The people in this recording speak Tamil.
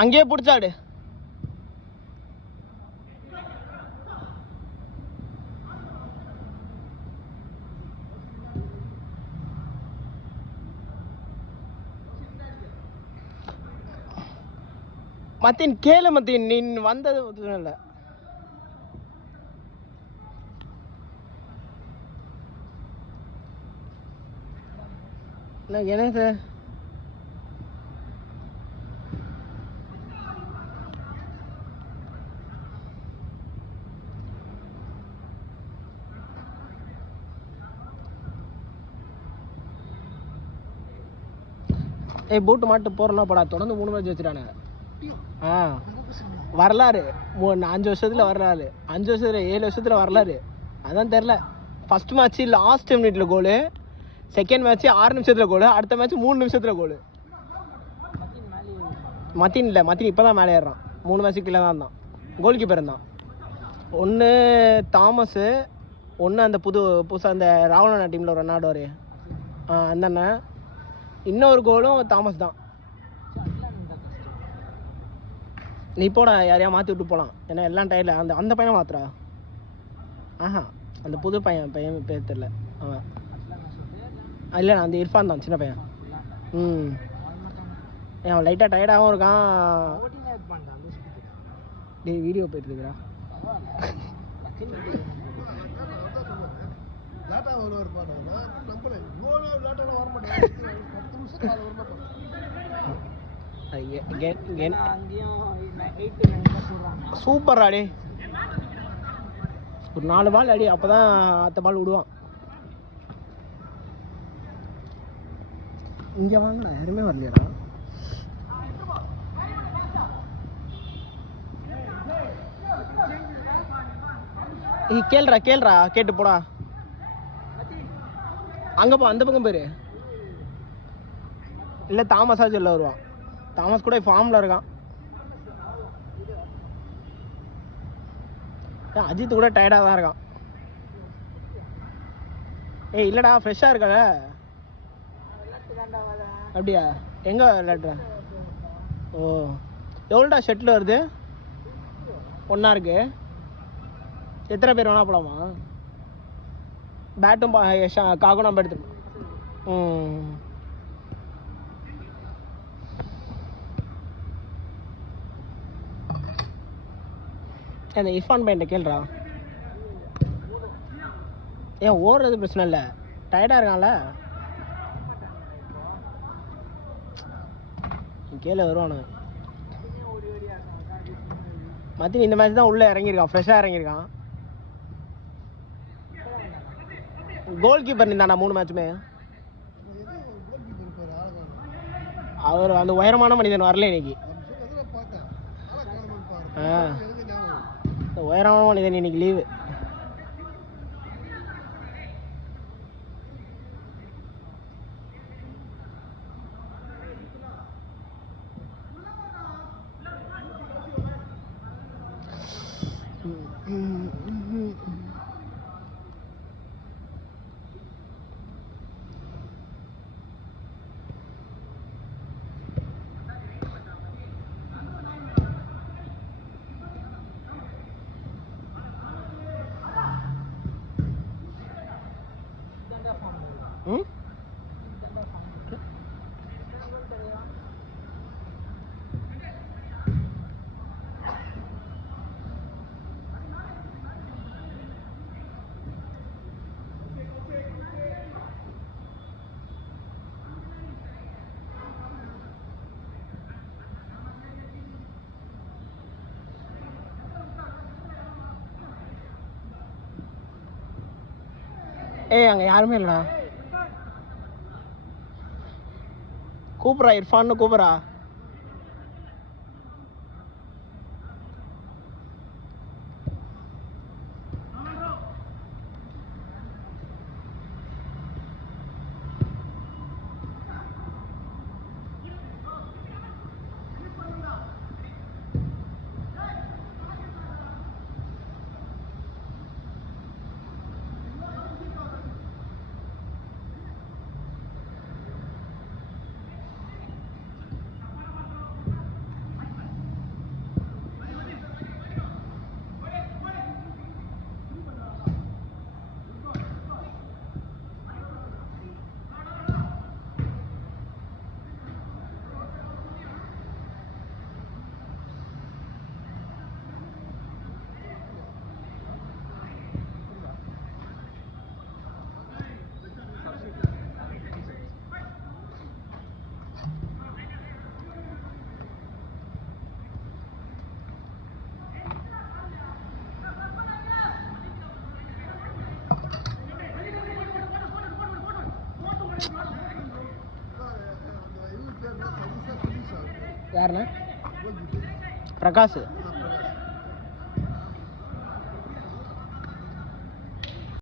அங்கேயே பிடிச்சாடு. மத்தின் கேளு மத்தின், நீ வந்தது இல்லை. என்ன சார் போட்டு மாட்டு போறோம்னா படா தொடர்ந்து 3 மேட்ச் வச்சுட்டானு. வரலாறு 5 வருஷத்துல வரலாறு, 5 வருஷத்துல 7 வருஷத்துல வரலாறு. அதான் தெரில. ஃபர்ஸ்ட் மேட்ச் லாஸ்ட் மினிட்ல கோலு, செகண்ட் மேட்ச் 6 நிமிஷத்துல கோலு, அடுத்த மேட்ச் 3 நிமிஷத்துல கோலு. மத்தின் இல்லை, மத்தின் இப்போ தான் மேலே ஏறான். 3 மேட்ச்சுக்கு கீழே தான் இருந்தான். கோல் கீப்பர் இருந்தான். ஒன்று தாமஸு, ஒன்று அந்த புதுசாக அந்த ராவணா டீமில் ஒரு அண்ணாடுவார் அந்த அண்ணன். இன்னொரு கோலும் தாமஸ் தான். நீ போடா, யாரையா மாற்றி விட்டு போகலாம். ஏன்னா எல்லாம் டயர்டில் அந்த பையனை மாத்துறா. அந்த புது பையன் பேர் தெரியல அவன். இல்லை அந்த இர்ஃபான் தான், சின்ன பையன். அவன் லைட்டாக டயர்டாகவும் இருக்கான். டேய் வீடியோ போயிட்டுருக்குறா. சூப்பர் அடி. ஒரு 4 பால் அடி, அப்பதான் அடுத்த பால் விடுவான். இங்க வாங்கடா, யாருமே வரலையடா. கேள்றா கேட்டு போடா. அங்க போ, அந்த பக்கம் போயிரு. இல்ல தாமஸா சொல்ல வருவான். தாமஸ் கூட ஃபார்ம்ல இருக்கான். அஜித் கூட டயர்டா தான் இருக்கான். இல்லடா ஃப்ரெஷ்ஷா இருக்கல. அப்படியா? எங்க விளையாடுற? ஓ எவ்வளோடா ஷெட்டில் வருது? 1 இருக்கு. எத்தனை பேர் வேணா போலாமா? பேட்டும் காக்கும் நம்ம எடுத்துருக்கோம். அந்த இர்ஃபான் பையன் கேள்றா. ஏன் ஓடுறது பிரச்சனை இல்லை, டயர்டாக இருக்கான்ல. கேளு வருவானு. மத்திய இந்த மேட்ச் தான் உள்ளே இறங்கியிருக்கான், ஃப்ரெஷ்ஷாக இறங்கியிருக்கான். Goal keeper நின்றானா 3 மேட்சுமே. அவர் அந்த உயரமான மனிதன் வரல இன்னைக்கு. உயரமான மனிதன் இன்னைக்கு லீவு. அங்கே யாருமே இல்லைடா. கூப்பிட்றா, இர்ஃபான்னு கூப்பிட்றா. யாருண்ணா? பிரகாஷ்.